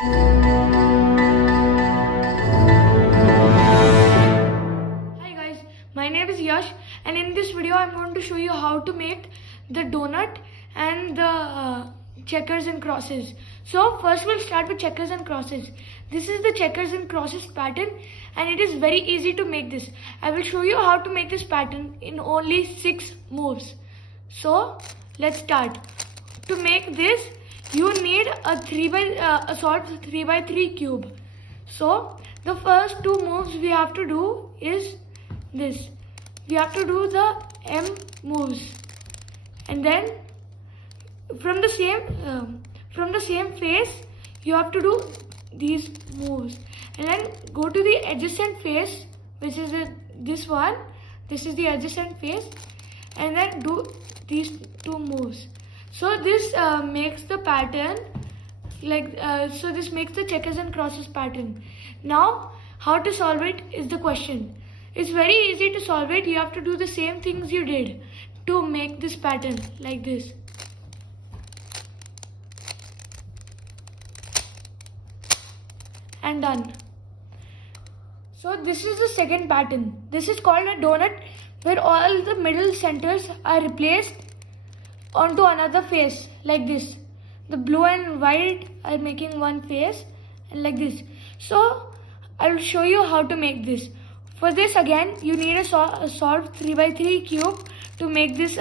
Hi guys, my name is Yash, and in this video I'm going to show you how to make the donut and the checkers and crosses. So first we'll start with checkers and crosses. This is the checkers and crosses pattern, and it is very easy to make this. I will show you how to make this pattern in only 6 moves. So let's start. To make this, you need a solved 3x3 cube. So the first 2 moves we have to do is this. We have to do the M moves, and then from the same face you have to do these moves, and then go to the adjacent face, which is this one. This is the adjacent face, and then do these 2 moves. So this makes the pattern so this makes the checkers and crosses pattern. Now how to solve it is the question. It's very easy to solve it. You have to do the same things you did to make this pattern like this. And done. So this is the second pattern. This is called a donut, where all the middle centers are replaced onto another face like this. The blue and white are making one face, and like this. So I will show you how to make this. For this, again you need a solved 3x3 cube to make this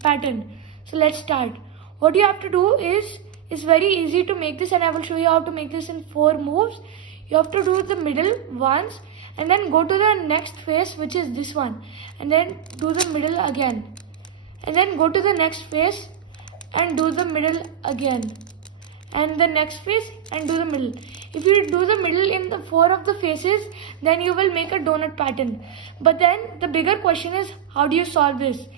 pattern. So let's start. What you have to do is, it's very easy to make this, and I will show you how to make this in 4 moves. You have to do the middle once, and then go to the next face, which is this one, and then do the middle again, and then go to the next face and do the middle again, and the next face and do the middle. If you do the middle in the 4 of the faces, then you will make a donut pattern. But then the bigger question is, how do you solve this?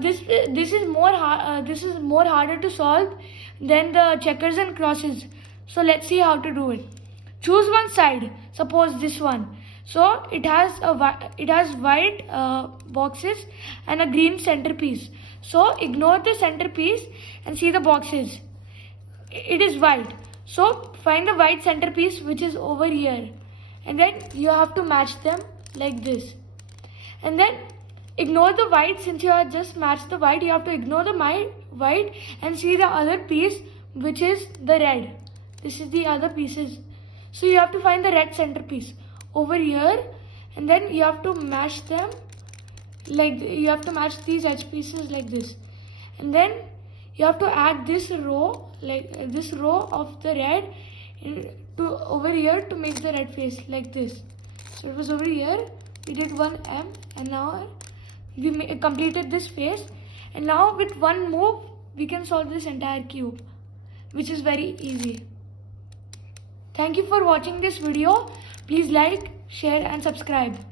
This is more harder to solve than the checkers and crosses. So let's see how to do it. Choose one side. Suppose this one. So it has white boxes and a green centerpiece. So ignore the centerpiece and see the boxes. It is white. So find the white centerpiece, which is over here, and then you have to match them like this. And then ignore the white. Since you have just matched the white, you have to ignore the white and see the other piece, which is the red. This is the other pieces. So you have to find the red centerpiece over here, and then you have to match them you have to match these edge pieces like this. And then you have to add this row, this row of the red to over here to make the red face like this. So it was over here, we did one M, and now we completed this face. And now with one move we can solve this entire cube, which is very easy. Thank you for watching this video. Please like, share and subscribe.